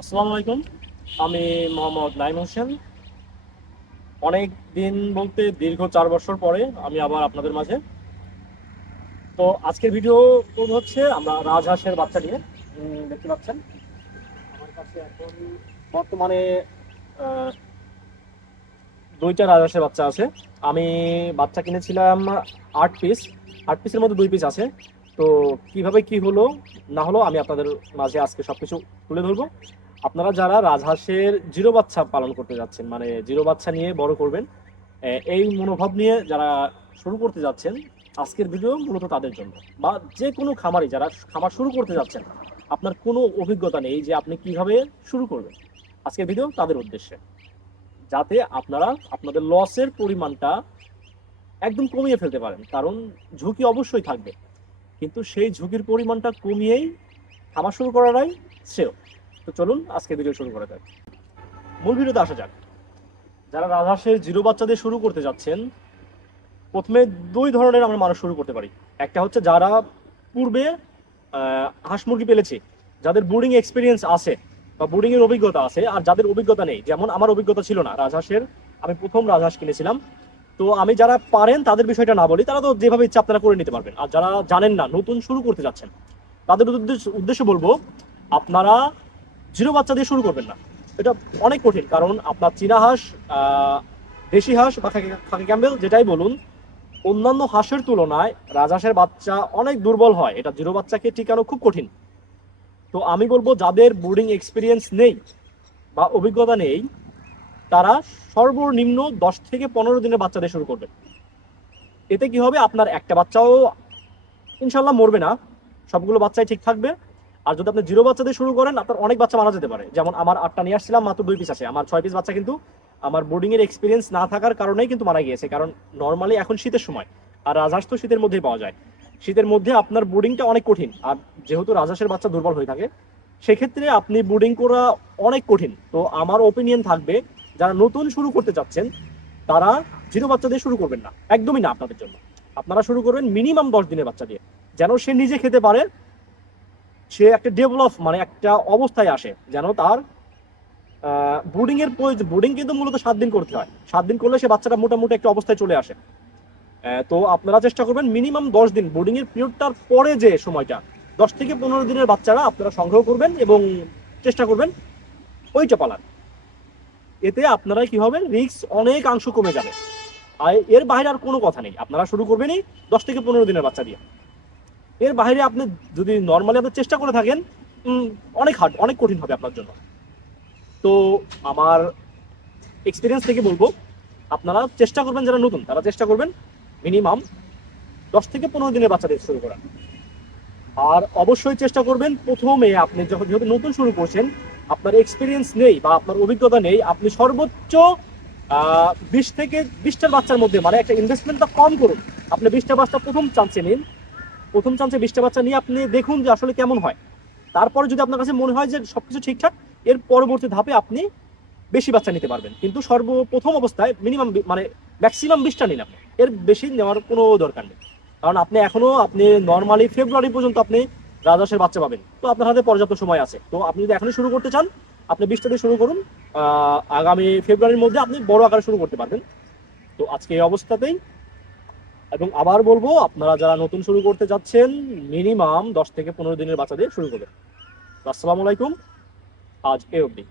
আসসালামু আলাইকুম। আমি মোহাম্মদ নাইম হোসেন। অনেক দিন বলতে দীর্ঘ 4 বছর পরে আমি আবার আপনাদের মাঝে। তো আজকের ভিডিও করব হচ্ছে আমরা রাজহাঁসের বাচ্চা নিয়ে। দেখতে পাচ্ছেন আমার কাছে এখন বর্তমানে আহ, 2টা রাজহাঁসের বাচ্চা আছে। আমি বাচ্চা কিনেছিলাম 8 পিস। 8 পিসের মধ্যে 2 পিস আছে। তো কিভাবে কি হলো না হলো আমি আপনাদের মাঝে আজকে সবকিছু তুলে ধরবো। আপনারা যারা রাজহাঁসের জিরো বাচ্চা পালন করতে যাচ্ছেন, মানে জিরো বাচ্চা নিয়ে বড় করবেন, এই মনোভাব নিয়ে যারা শুরু করতে যাচ্ছেন, আজকের ভিডিও মূলত তাদের জন্য। বা যে কোনো খামারি যারা খামার শুরু করতে যাচ্ছেন, আপনার কোনো অভিজ্ঞতা নেই যে আপনি কিভাবে শুরু করবেন, আজকের ভিডিও তাদের উদ্দেশ্যে, যাতে আপনারা আপনাদের লসের পরিমাণটা একদম কমিয়ে ফেলতে পারেন। কারণ ঝুঁকি অবশ্যই থাকবে, কিন্তু সেই ঝুঁকির পরিমাণটা কমিয়েই খামার শুরু করাটাই শ্রেয়। তো চলুন আজকে ভিডিও শুরু করা যাক। মূল ভিডিওতে আসা যাক। যারা রাজহাঁসের জিরো বাচ্চা দিয়ে শুরু করতে যাচ্ছেন, প্রথমে 2 ধরনের আমরা মানুষ শুরু করতে পারি। একটা হচ্ছে যারা পূর্বে হাঁস মুরগি পেলেছে, যাদের ব্রুডিং এক্সপিরিয়েন্স আছে বা ব্রুডিং এর অভিজ্ঞতা আছে, আর যাদের অভিজ্ঞতা নেই, যেমন আমার অভিজ্ঞতা ছিল না রাজহাঁসের। আমি প্রথম রাজহাঁস কিনেছিলাম। তো আমি যারা পারেন তাদের বিষয়টা না বলি, তারা তো যেভাবে ইচ্ছা আপনারা করে নিতে পারবেন। আর যারা জানেন না, নতুন শুরু করতে যাচ্ছেন, তাদের উদ্দেশ্য বলবো, আপনারা জিরো বাচ্চা দিয়ে শুরু করবেন না। এটা অনেক কঠিন, কারণ আপনার চীনা হাঁস, দেশি হাঁস বা খাকি ক্যাম্বেল যেটাই বলুন, অন্যান্য হাঁসের তুলনায় রাজহাঁসের বাচ্চা অনেক দুর্বল হয়। এটা জিরো বাচ্চাকে টিকানো খুব কঠিন। তো আমি বলবো যাদের ব্রুডিং এক্সপিরিয়েন্স নেই বা অভিজ্ঞতা নেই, তারা সর্বনিম্ন 10 থেকে 15 দিনের বাচ্চা দিয়ে শুরু করবেন। এতে কি হবে, আপনার একটা বাচ্চাও ইনশাল্লাহ মরবে না, সবগুলো বাচ্চাই ঠিক থাকবে। আর যদি আপনি জিরো বাচ্চা দিয়ে শুরু করেন, আপনার অনেক বাচ্চা মারা যেতে পারে। যেমন আমার 8টা নিয়ে আসছিলাম, মাত্র 2 পিস আছে। আমার 6 পিস বাচ্চা কিন্তু আমার বোর্ডিং এর এক্সপিরিয়েন্স না থাকার কারণেই কিন্তু মারা গিয়েছে। কারণ নর্মালি এখন শীতের সময়, আর রাজহাঁস তো শীতের মধ্যেই পাওয়া যায়। শীতের মধ্যে আপনার বোর্ডিংটা অনেক কঠিন, আর যেহেতু রাজহাঁসের বাচ্চা দুর্বল হয়ে থাকে, সেক্ষেত্রে আপনি বোর্ডিং করা অনেক কঠিন। তো আমার ওপিনিয়ন থাকবে, যারা নতুন শুরু করতে চাচ্ছেন, তারা জিরো বাচ্চা দিয়ে শুরু করবেন না, একদমই না আপনাদের জন্য। আপনারা শুরু করবেন মিনিমাম 10 দিনের বাচ্চা দিয়ে, যেন সে নিজে খেতে পারে, সে একটা ডেভেলপ মানে একটা অবস্থায় আসে, যেন তার ব্রুডিং এর ব্রুডিং কিন্তু মূলত 7 দিন করতে হয়। 7 দিন করলে সে বাচ্চাটা মোটামুটি একটা অবস্থায় চলে আসে। তো আপনারা চেষ্টা করবেন মিনিমাম 10 দিন, ব্রুডিং এর পিরিয়ডটার পরে যে সময়টা, 10 থেকে 15 দিনের বাচ্চারা আপনারা সংগ্রহ করবেন এবং চেষ্টা করবেন ওইটা পালান। এতে আপনারা কি হবে, রিস্ক অনেকাংশ কমে যাবে। আর এর বাইরে আর কোনো কথা নেই, আপনারা শুরু করবেনই 10 থেকে 15 দিনের বাচ্চা দিয়ে। এর বাইরে আপনি যদি নর্মালি আপনি চেষ্টা করে থাকেন, অনেক হার্ড, অনেক কঠিন হবে আপনার জন্য। তো আমার এক্সপিরিয়েন্স থেকে বলবো, আপনারা চেষ্টা করবেন, যারা নতুন তারা চেষ্টা করবেন মিনিমাম 10 থেকে 15 দিনের বাচ্চা দিয়ে শুরু করা। আর অবশ্যই চেষ্টা করবেন, প্রথমে আপনি যখন যেহেতু নতুন শুরু করছেন, আপনার এক্সপিরিয়েন্স নেই বা আপনার অভিজ্ঞতা নেই, আপনি সর্বোচ্চ 20 থেকে 20টার বাচ্চার মধ্যে, মানে একটা ইনভেস্টমেন্টটা কম করুন। আপনি 20টা বাচ্চা প্রথম চান্সে নিন, প্রথম চান্সে 20টা বাচ্চা নিয়ে আপনি দেখুন যে আসলে কেমন হয়। তারপরে যদি আপনার কাছে মনে হয় যে সবকিছু ঠিকঠাক, এর পরবর্তী ধাপে আপনি বেশি বাচ্চা নিতে পারবেন। কিন্তু সর্বপ্রথম অবস্থায় মিনিমাম মানে ম্যাক্সিমাম 20টা নিন আপনি, এর বেশি নেওয়ার কোনো দরকার নেই। কারণ আপনি নর্মালি ফেব্রুয়ারি পর্যন্ত আপনি রাজহাঁসের বাচ্চা পাবেন। তো আপনার হাতে পর্যাপ্ত সময় আছে। তো আপনি যদি এখনই শুরু করতে চান, আপনি 20টা দিয়ে শুরু করুন। আগামী ফেব্রুয়ারির মধ্যে আপনি বড় আকারে শুরু করতে পারবেন। তো আজকে এই অবস্থাতেই, এবং আবার বলবো, আপনারা যারা নতুন শুরু করতে যাচ্ছেন, মিনিমাম 10 থেকে 15 দিনের বাচ্চা দিয়ে শুরু করবেন। আসসালামু আলাইকুম, আজ এ অবধি।